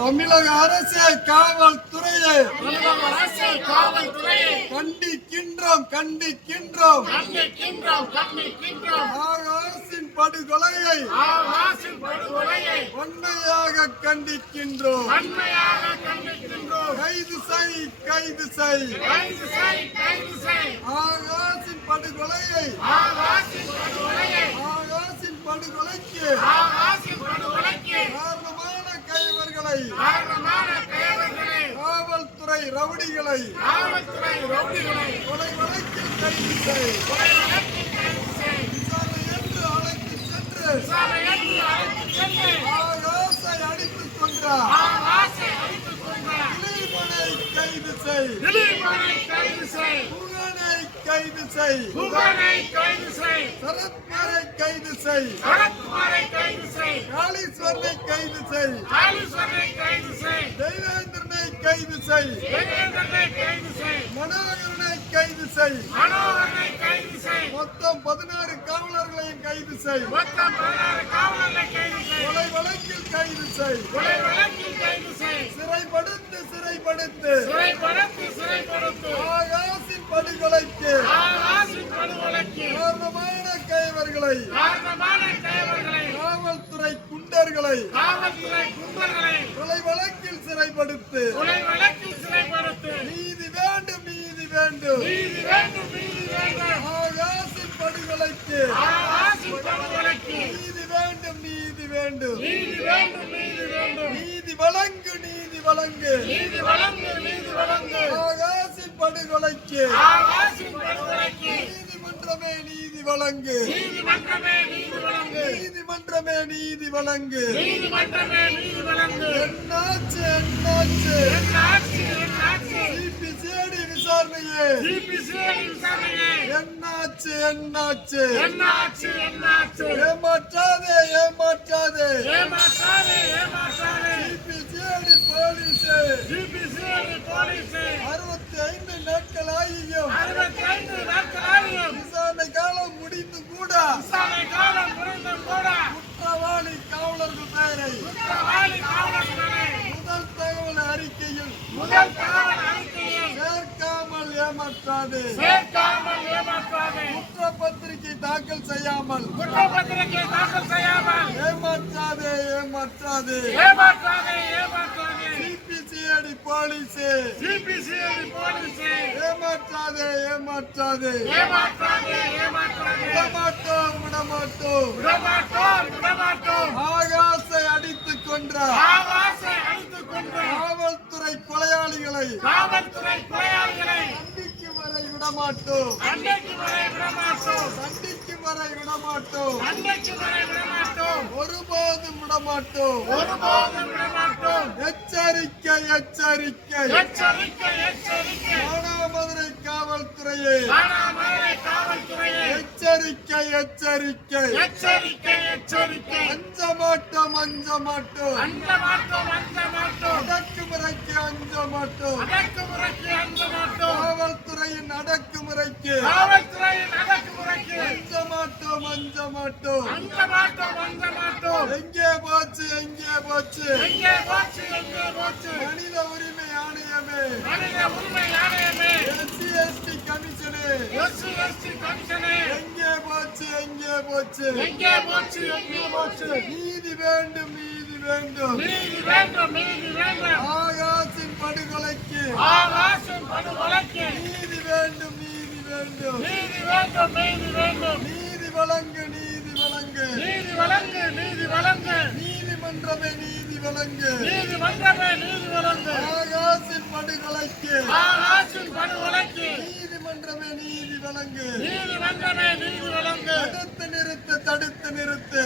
தமிழக அரசு காவல்துறையே கண்டிக்கின்றோம் கண்டிக்கின்றோம் ஆகாசின் படுகொலையை வன்மையாக கண்டிக்கின்றோம். கைது செய் கைது செய் ஆகாசின் படுகொலையை ஆகாசின் படுகொலைக்கு காரணமான கைவர்களை காவல்துறை ரவுடிகளை கொலை வழக்கில் கைது செய். விசாரணை என்று அழைத்து சென்று ஆகாசை அடித்துக் கொன்றார். இளைமனை கைது செய். புகனை கைது செய். சரத்குமாரை கைது செய். காளீஸ்வரனை கைது செய். தேவேந்திரனை கைது செய். மனோகரனை கைது செய். மொத்தம் 16 காவலர்களையும் கைது செய். கொலை வழக்கில் கைது செய். சிறைப்படுத்து சிறைப்படுத்து ஆகாசின் படுகொலைக்கு காரணமான கைவர்களை காவல்துறை குண்டர்களை கொலை வழக்கில் சிறைப்படுத்து. நீதி வேண்டும் நீதி வேண்டும் ஆகாசின் படுகொலைக்கு நீதி வேண்டும் நீதி வேண்டும் நீதி வழங்கு நீதி வழங்கு ஆகாசின் படுகொலைக்கு நீதிமன்றமே நீதி வழங்கு நீதிமன்றமே நீதி வழங்கு. என்னாச்சு சிபிசிஐடி விசாரணையே என்னாச்சு ஏமாற்றாதே சிபிசிஐடி போலீஸ் 65 நாட்கள் ஆகியும் விசாரணை காலம் முடிந்து கூட குற்றவாளி காவலர்கள் பெயரை முதல் தகவல் அறிக்கையில் சேர்க்காமல் ஏமாற்றாது. குற்றப்பத்திரிகை தாக்கல் செய்யாமல் ஏமாற்றாது. CBCID police ஏமாற்றாது. விடமாட்டோம். ஆகாசை அடித்துக் கொன்ற காவல்துறை கொலையாளிகளை சண்டிக்கும் வரை விடமாட்டோம். ஒருபோதும் விடமாட்டோம். எச்சரிக்கை மானாமதுரை காவல்துறையே எச்சரிக்கை அஞ்ச மாட்டோம் அடக்குமுறைக்கு அஞ்ச மாட்டோம். காவல்துறையின் அடக்குமுறைக்கு அஞ்ச மாட்டோம். எங்கே போச்சு மனித உரிமை ஆணையமே SC/ST கமிஷனே எங்கே போச்சு நீதி வேண்டும் ஆகாசின் படுகொலைக்கு நீதி வேண்டும் நீதி வழங்கு நீதிமன்றமே நீதி வழங்கு ஆகாசின் படுகொலைக்கு நீதிமன்றமே நீதி வழங்கு. தடுத்து நிறுத்து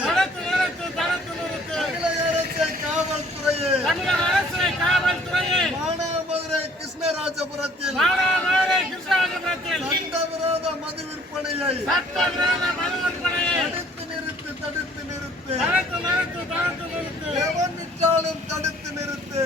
தமிழக அரசை காவல்துறையே மானாமதுரை கிருஷ்ணராஜபுரத்தில் சட்டவிரோத மது விற்பனையை தடுத்து நிறுத்து எவன் விட்டாலும் தடுத்து நிறுத்து.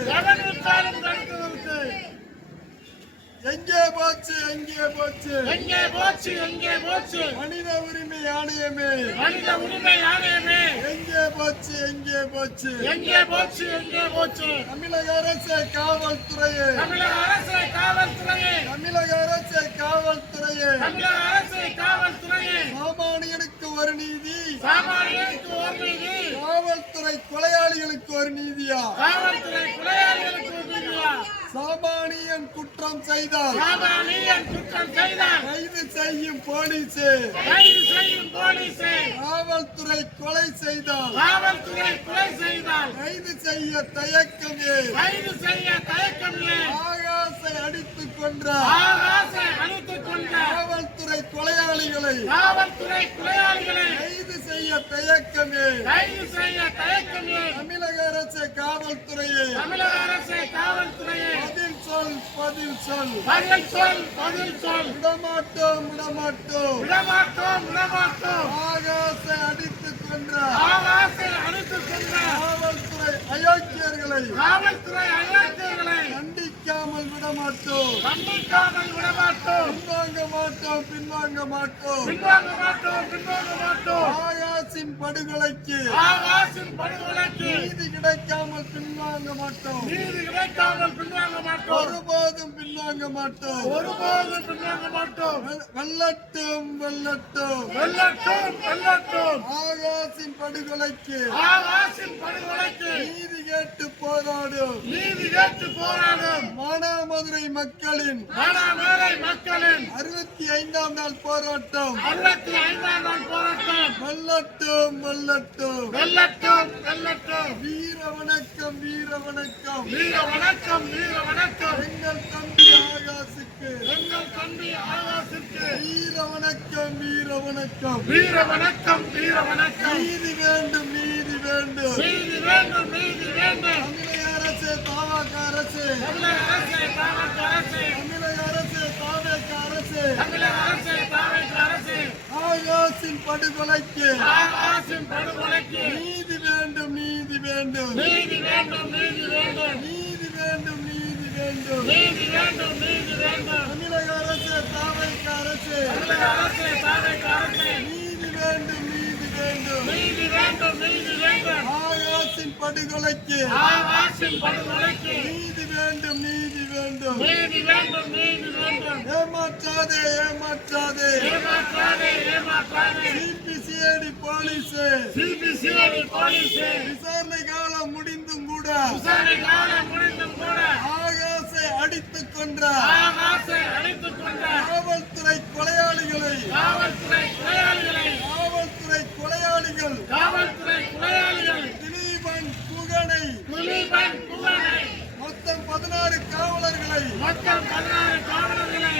எங்கே போச்சு எங்கே போச்சு எங்கே போச்சு எங்கே போச்சு மனித உரிமை ஆணையமே மனித உரிமை ஆணையமே எங்கே போச்சு எங்கே போச்சு எங்கே போச்சு எங்கே போச்சு தமிழக அரசு காவல்துறையே தமிழக அரசு காவல்துறையே தமிழக அரசு காவல்துறையே தமிழக அரசு காவல்துறையே சாமானியனுக்கு ஒரு நீதி சாமானியனுக்கு ஒரு நீதி காவல்துறை கொலையாளிகளுக்கு ஒரு நீதியா காவல்துறை கொலையாளிகளுக்கு ஒரு நீதியா சாமானியன் குற்றம் செய்தால் சாமானியன் குற்றம் செய்தால் கைது செய்யும் போலீஸே கைது செய்யும் போலீஸே காவல்துறை கொலை செய்தால் காவல்துறை கொலை செய்தால் கைது செய்ய தயக்கமே கைது செய்ய தயக்கம் ஏன் ஆகாசை அடித்துக் கொன்ற ஆகாசை அழித்துக் கொண்ட காவல்துறை கொலையாளிகளை காவல்துறை கொலையாளிகளை கைது செய்ய தயக்கமே கைது செய்ய தயக்கம் ஏன் தமிழக அரசு காவல்துறையே தமிழக அரசு காவல்துறையே பதில் சொல் பதில் சொல் பதில் சொல் பதில் சொல் விடமாட்டோம் விடமாட்டோம் விடமாட்டோம் விடமாட்டோம் ஆகாசை அடித்துக் கொன்ற ஆகாசை அழித்துக் கொண்ட காவல்துறை அயோக்கியர்களை காவல்துறை அயோக்கியர்களை கண்டிக்காமல் விடமாட்டோம் கண்டிக்காமல் விடமாட்டோம் பின்வாங்க மாட்டோம் பின்வாங்க மாட்டோம் பின்வாங்க மாட்டோம் பின்வாங்க மாட்டோம் ஆகாசின் படுகொலைக்கு ஆகாசின் படுகொலைக்கு நீதி கிடைக்காமல் பின்வாங்க மாட்டோம் நீதி கிடைக்காமல் பின்வாங்க மாட்டோம் ஒருபோதும் பின்வாங்க மாட்டோம் ஒருபோதும் பின்வாங்க மாட்டோம் வெல்லட்டும் வெல்லட்டும் வெல்லட்டும் வெல்லட்டும் ஆகாசின் படுகொலைக்கு ஆகாசின் படுகொலைக்கு நீதி கேட்டு போராடும் நீதி கேட்டு போராடும் மானாமதுரை மக்களின் மானாமதுரை மக்களின் 65ஆம் நாள் போராட்டம் 65ஆம் நாள் போராட்டம் வெல்லட்டும் வெல்லட்டும் வெல்லட்டும் வெல்லட்டும் வீர வணக்கம் வீர வணக்கம் வீர வணக்கம் வீர வணக்கம் எங்கள் தம்பி ஆகாசுக்கு எங்கள் தம்பி ஆகாசிற்கு வீர வணக்கம் வீர வணக்கம் வீர வணக்கம் வீர வணக்கம் நீதி வேண்டும் நீதி வேண்டும் நீதி வேண்டும் நீதி வேண்டும் தமிழக அரசு தாவாக்க அரசு தமிழக அரசு தாவக அரசு தமிழக அரசு தாவேக்க அரசு தமிழக அரசு தாவக அரசு ஆகாசின் படுகொலைக்கு ஆகாசின் படுகொலைக்கு நீதி வேண்டும் நீதி வேண்டும் நீதி வேண்டும் நீதி வேண்டும் நீதி வேண்டும் நீதி வேண்டும் நீதி வேண்டும் நீதி வேண்டும் தமிழக அரசு தாவேக்க அரசு தமிழக அரசு தாவக அரசு நீதி வேண்டும் நீதி வேண்டும் நீதி வேண்டும் நீதி வேண்டும் ஆகாசின் படுகொலைக்கு ஆகாசின் படுகொலைக்கு நீதி வேண்டும் நீதி வேண்டும் நீதி வேண்டும் நீதி வேண்டும் ஏமாற்றாதே ஏமாற்றாதே ஏமாற்றாதே ஏமாற்றாதே சிபிசிஐடி போலீஸ் சிபிசிஐடி போலீஸ் விசாரணை காலம் முடிந்தும் கூட விசாரணை காலம் முடிந்தும் கூட ஆகாசை அடித்துக் கொன்ற ஆகாசை அழித்துக் கொண்ட காவல்துறை கொலையாளிகளை காவல்துறை கொலையாளிகளை காவல்துறை கொலையாளிகள் காவல்துறை கொலையாளிகள் திலீபன் புகனை துலீபன் புகழை மொத்தம் 16 காவலர்களை மொத்தம் 16 காவலர்களை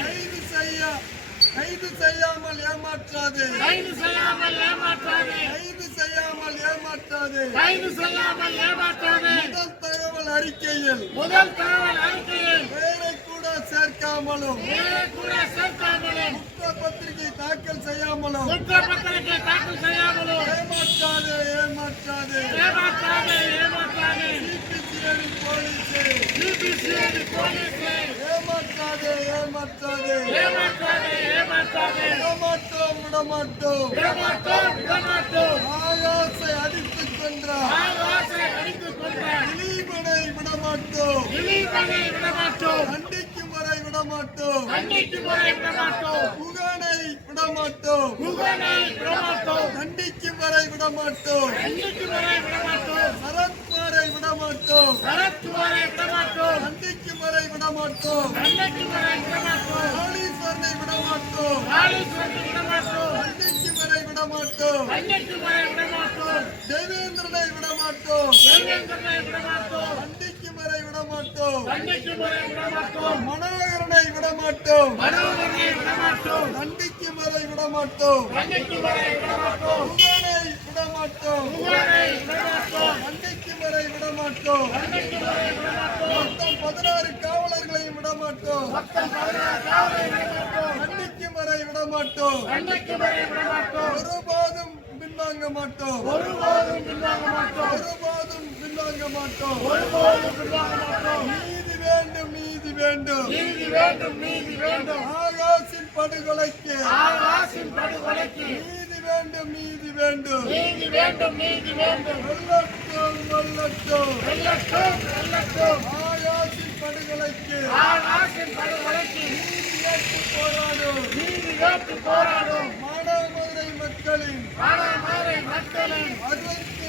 கைது செய்யாமல் ஏமாற்றாது கைது செய்யாமல் ஏமாற்றாதே கைது செய்யாமல் ஏமாற்றாது கைது செய்யாமல் ஏமாற்றாதே முதல் தகவல் அறிக்கையில் முதல் தகவல் அறிக்கையில் பெயரை கூட சேர்க்காமலும் வேறு கூட சேர்க்காமலும் குற்றப்பத்திரிகை தாக்கல் செய்யாமலும் குற்றப்பத்திரிகை தாக்கல் செய்யாமலும் ஏமாற்றாது ஏமாற்றாது ஏமாற்றாதே ஏமாற்றாதே சிபிசிஐடி போலீஸே சிபிசிஐடி போலீஸ் ஏமாற்றாது ஏமாற்றாது ஏமாற்றாதே ஏமாற்றாதே விடமாட்டோம் விடமாட்டோம் விடமாட்டோம் விடமாட்டோம் ஆகாசை அடித்துக் கொன்ற ஆகாசை அடித்துக் கொண்ட திலீபனை விடமாட்டோம் திலீபனை விடமாட்டோம் கண்டிக்கும் வரை விடமாட்டோம் கண்டிக்கும் வரை விடமாட்டோம் புகனை விடமாட்டோம் புகனை விடமாட்டோம் கண்டிக்கும் வரை விடமாட்டோம் கண்டிக்கும் வரை விடமாட்டோம் சரத்குமாரை விடமாட்டோம் சரத்குமாரை விடமாட்டோம் கண்டிக்கும் வரை விடமாட்டோம் கண்டிக்கும் வரை விடமாட்டோம் காளீஸ்வரனை விடமாட்டோம் காளீஸ்வரனை விடமாட்டோம் கண்டிக்கும் வரை விடமாட்டோம் கண்டிக்கும் வரை விடமாட்டோம் தேவேந்திரனை விடமாட்டோம் தேவேந்திரனை விடமாட்டோம் கண்டிக்கும் வரை விடமாட்டோம் கண்டிக்கும் வரை விடமாட்டோம் மனோகரனை விடமாட்டோம் மனோகரனை விடமாட்டோம் கண்டிக்கும் வரை விடமாட்டோம் கண்டிக்கும் வரை விடமாட்டோம் புகனை விடமாட்டோம் புகழை விடமாட்டோம் கண்டிக்கும் வரை விடமாட்டோம் கண்டிக்கும் வரை விடமாட்டோம் மொத்தம் 16 காவலர்களையும் விடமாட்டோம் மொத்தம் 16 காவலை விடமாட்டோம் கண்டிக்கும் வரை விடமாட்டோம் கண்டிக்கும் வரை விடமாட்டோம் ஒருபோதும் பின்வாங்க மாட்டோம் ஒருபோதும் பின்வாங்க மாட்டோம் ஒருபோதும் பின்வாங்க மாட்டோம் ஒருபோதும் பின்வாங்க மாட்டோம் நீதி வேண்டும் நீதி நீதி வேண்டும் நீதி வேண்டும் நீதி வேண்டும் ஆகாஷின் படுகொலைக்கு ஆகாஷின் படுகொலைக்கு நீதி வேண்டும் நீதி வேண்டும் நீதி வேண்டும் நீதி வேண்டும் வெல்லட்டும் வெல்லட்டும் வெல்லட்டும் வெல்லட்டும் ஆகாஷின் படுகொலைக்கு ஆகாஷின் படுகொலைக்கு நீதி கேட்டு போராடும் நீதி கேட்டு போராடும் மானாமதுரை மக்களின் மானாமதுரை மக்களின்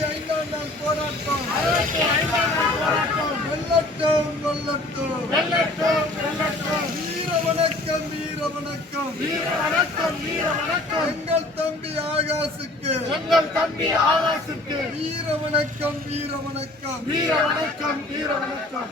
65ஆம் நாள் போராட்டம் 65ஆம் நாள் போராட்டம் வெல்லட்டும் வெல்லட்டும் வெல்லட்டும் வெல்லட்டும் வீர வணக்கம் வீர வணக்கம் வீர வணக்கம் வீர வணக்கம் எங்கள் தம்பி ஆகாசுக்கு எங்கள் தம்பி ஆகாஷுக்கு வீர வணக்கம் வீர வணக்கம் வீர வணக்கம் வீர வணக்கம்